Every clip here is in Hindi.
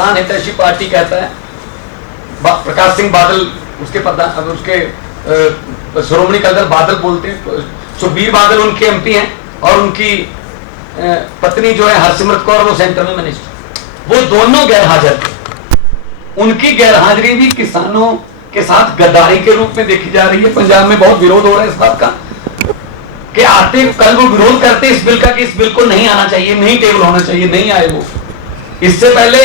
किसान हितैषी पार्टी कहता है, प्रकाश सिंह बादल उसके श्रोमणी अकाली दल बादल बोलते हैं, सुखबीर बादल उनके एमपी हैं और उनकी पत्नी जो है हरसिमरत कौर वो सेंटर में मिनिस्टर, वो दोनों गैर हाजिर थे। उनकी गैर हाजिरी भी किसानों के साथ गद्दारी के रूप में देखी जा रही है। पंजाब में बहुत विरोध हो रहा है इस बात का कि आते कल वो विरोध करते इस बिल का कि इस बिल को नहीं आना चाहिए, नहीं टेबल होना चाहिए, नहीं आए वो। इससे पहले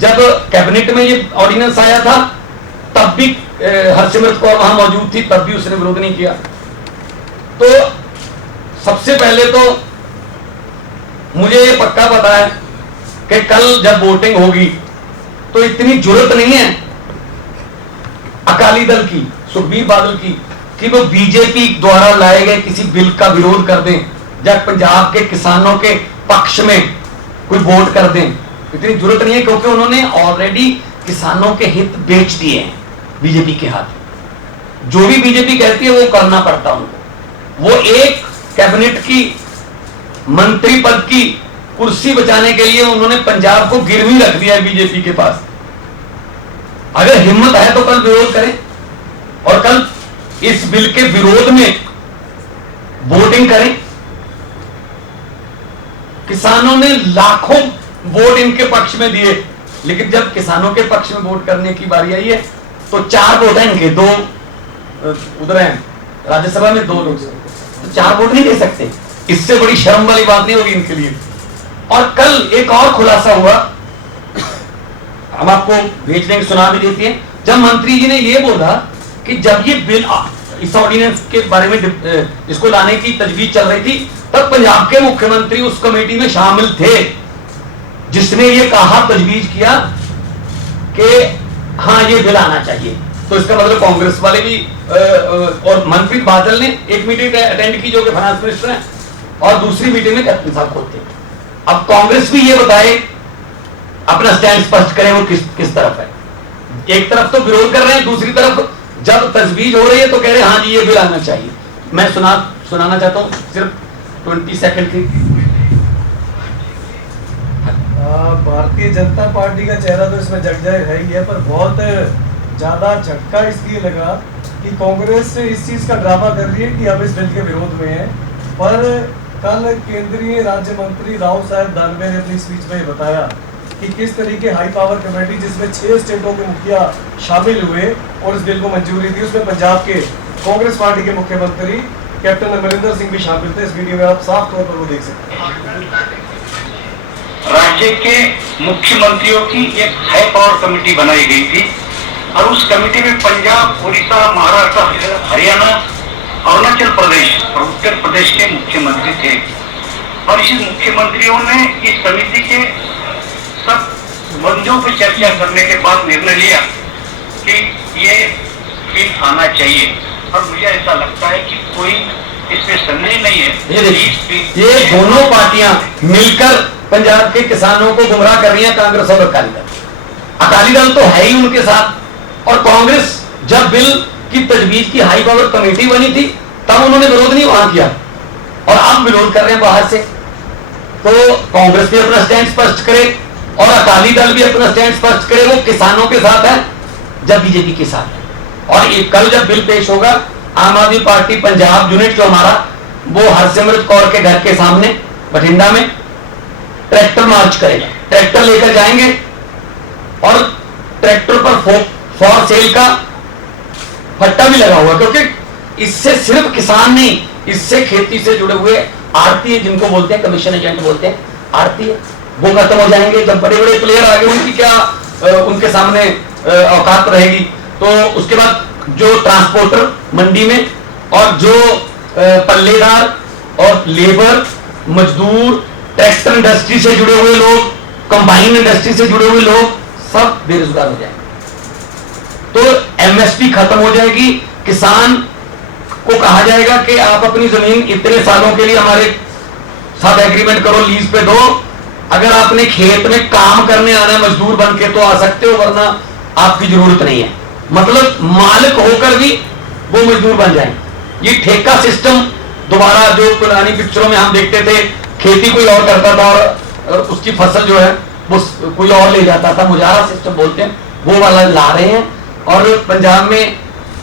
जब कैबिनेट में ये ऑर्डिनेंस आया था तब भी हरसिमरत कौर वहां मौजूद थी, तब भी उसने विरोध नहीं किया। तो सबसे पहले तो मुझे ये पक्का पता है कि कल जब वोटिंग होगी तो इतनी जरूरत नहीं है अकाली दल की, सुखबीर बादल की, कि वो बीजेपी द्वारा लाए गए किसी बिल का विरोध कर दें या पंजाब के किसानों के पक्ष में कोई वोट कर दें। इतनी जरूरत नहीं है क्योंकि उन्होंने ऑलरेडी किसानों के हित बेच दिए हैं बीजेपी के हाथ। जो भी बीजेपी कहती है वो करना पड़ता उनको। वो एक कैबिनेट की मंत्री पद की कुर्सी बचाने के लिए उन्होंने पंजाब को गिरवी रख दिया है बीजेपी के पास। अगर हिम्मत है तो कल विरोध करें और कल इस बिल के विरोध में वोटिंग करें। किसानों ने लाखों वोट इनके पक्ष में दिए, लेकिन जब किसानों के पक्ष में वोट करने की बारी आई है तो 4 वोट है इनके, 2 उधर हैं राज्यसभा में, 2 लोकसभा, तो 4 वोट नहीं दे सकते। इससे बड़ी शर्म वाली बात नहीं होगी इनके लिए। और कल एक और खुलासा हुआ, हम आपको भेज देंगे, सुना भी देती है। जब मंत्री जी ने यह बोला कि जब ये बिल इस ऑर्डिनेंस के बारे में इसको लाने की तजवीज चल रही थी तब पंजाब के मुख्यमंत्री उस कमेटी में शामिल थे जिसने ये कहा, तजवीज किया कि हाँ ये बिल आना चाहिए। तो इसका मतलब कांग्रेस वाले भी और मंत्री बादल ने एक मीटिंग अटेंड की जो कि फाइनेंस मिनिस्टर है और दूसरी मीटिंग में कैप्टन साहब खुद थे। अब कांग्रेस भी ये बताए, अपना स्टैंड स्पष्ट करें वो किस तरफ है। एक तरफ तो विरोध कर रहे हैं, दूसरी तरफ जब तजवीज हो रही है तो कह रहे हैं हाँ जी ये बिल आना चाहिए। मैं सुनाना चाहता हूं सिर्फ 20 सेकंड की। भारतीय जनता पार्टी का चेहरा तो इसमें जग जाए है ही है, पर बहुत ज्यादा झटका इसलिए लगा कि कांग्रेस इस चीज का ड्रामा कर रही है कि अब इस बिल के विरोध में है। पर कल केंद्रीय राज्य मंत्री राव साहब दानवे ने अपनी स्पीच में बताया कि किस तरीके हाई पावर कमेटी जिसमें 6 स्टेटों के मुखिया शामिल हुए और इस बिल को मंजूरी दी, उसमें पंजाब के कांग्रेस पार्टी के मुख्यमंत्री कैप्टन अमरिंदर सिंह भी शामिल थे। इस वीडियो में आप साफ तौर पर वो देख सकते हैं। राज्य के मुख्यमंत्रियों की एक हाई पावर कमेटी बनाई गई थी और उस कमेटी में पंजाब, उड़ीसा, महाराष्ट्र, हरियाणा, अरुणाचल प्रदेश और उत्तर प्रदेश के मुख्यमंत्री थे। और इस मुख्यमंत्रियों ने इस समिति के सब बंदों पर चर्चा करने के बाद निर्णय लिया कि ये बिल आना चाहिए। और मुझे ऐसा लगता है कि कोई इसमें संदेह नहीं है। ये दोनों पार्टियां मिलकर पंजाब के किसानों को गुमराह कर रही हैं, कांग्रेस और अकाली दल। अकाली दल तो है ही उनके साथ, और कांग्रेस जब बिल की तजवीज की हाई पावर कमेटी बनी थी तब उन्होंने विरोध नहीं वहां किया और अब विरोध कर रहे हैं बाहर से। तो कांग्रेस भी अपना स्टैंड स्पष्ट करे और अकाली दल भी अपना स्टैंड स्पष्ट करे। वो किसानों के साथ है जब बीजेपी के साथ है। और कल जब बिल पेश होगा, आम आदमी पार्टी पंजाब यूनिट जो हमारा, वो हरसिमरत कौर के घर के सामने बठिंडा में ट्रैक्टर मार्च करेगा। ट्रैक्टर लेकर जाएंगे और ट्रैक्टर पर फॉर सेल का पट्टा भी लगा हुआ, क्योंकि इससे सिर्फ किसान नहीं, इससे खेती से जुड़े हुए आड़ती, जिनको बोलते हैं कमीशन एजेंट बोलते हैं, आड़ती है, वो खत्म हो जाएंगे। जब बड़े बड़े प्लेयर आगे उनकी क्या उनके सामने औकात रहेगी। तो उसके बाद जो ट्रांसपोर्टर मंडी में और जो पल्लेदार और लेबर, मजदूर, ट्रैक्टर इंडस्ट्री से जुड़े हुए लोग, कंबाइन इंडस्ट्री से जुड़े हुए लोग सब बेरोजगार हो जाएंगे। तो एमएसपी खत्म हो जाएगी। किसान को कहा जाएगा कि आप अपनी जमीन इतने सालों के लिए हमारे साथ एग्रीमेंट करो, लीज पे दो। अगर आपने खेत में काम करने आना है मजदूर बन के तो आ सकते हो, वरना आपकी जरूरत नहीं है। मतलब मालिक होकर भी वो मजदूर बन जाए। ये ठेका सिस्टम दोबारा जो पुरानी पिक्चरों में हम देखते थे, खेती कोई और करता था और उसकी फसल जो है वो कोई और ले जाता था, मुजाहरा सिस्टम बोलते हैं, वो वाला ला रहे हैं। और पंजाब में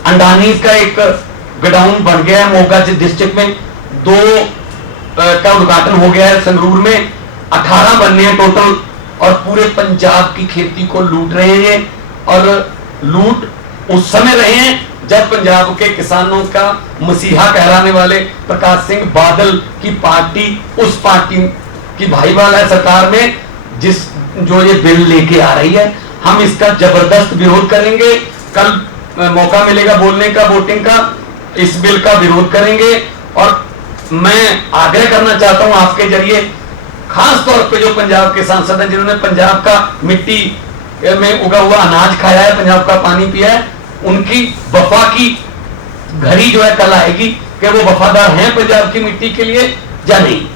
अंडानी का एक गोडाउन बन गया है, मोगा डिस्ट्रिक्ट में 2 का उद्घाटन हो गया है। संगरूर में 18 बनने हैं टोटल, और पूरे पंजाब की खेती को लूट रहे हैं। और लूट उस समय रहे हैं जब पंजाब के किसानों का मसीहा कहलाने वाले प्रकाश सिंह बादल की पार्टी उस पार्टी की भाईवाल है सरकार में, जो ये बिल लेके आ रही है। हम इसका जबरदस्त विरोध करेंगे। कल मौका मिलेगा बोलने का, वोटिंग का, इस बिल का विरोध करेंगे। और मैं आग्रह करना चाहता हूं आपके जरिए, खास तौर पे जो पंजाब के सांसद हैं जिन्होंने पंजाब का मिट्टी में उगा हुआ अनाज खाया है, पंजाब का पानी पिया है, उनकी वफा की घड़ी जो है कल आएगी कि वो वफादार हैं पंजाब की मिट्टी के लिए या नहीं।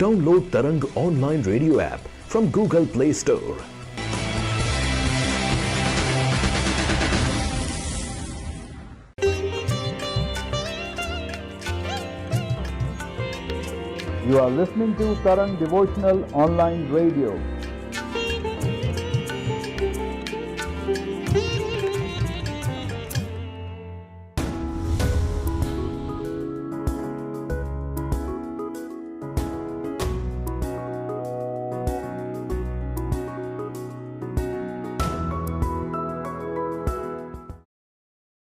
Download Tarang online radio app from Google Play Store. You are listening to Tarang Devotional Online Radio.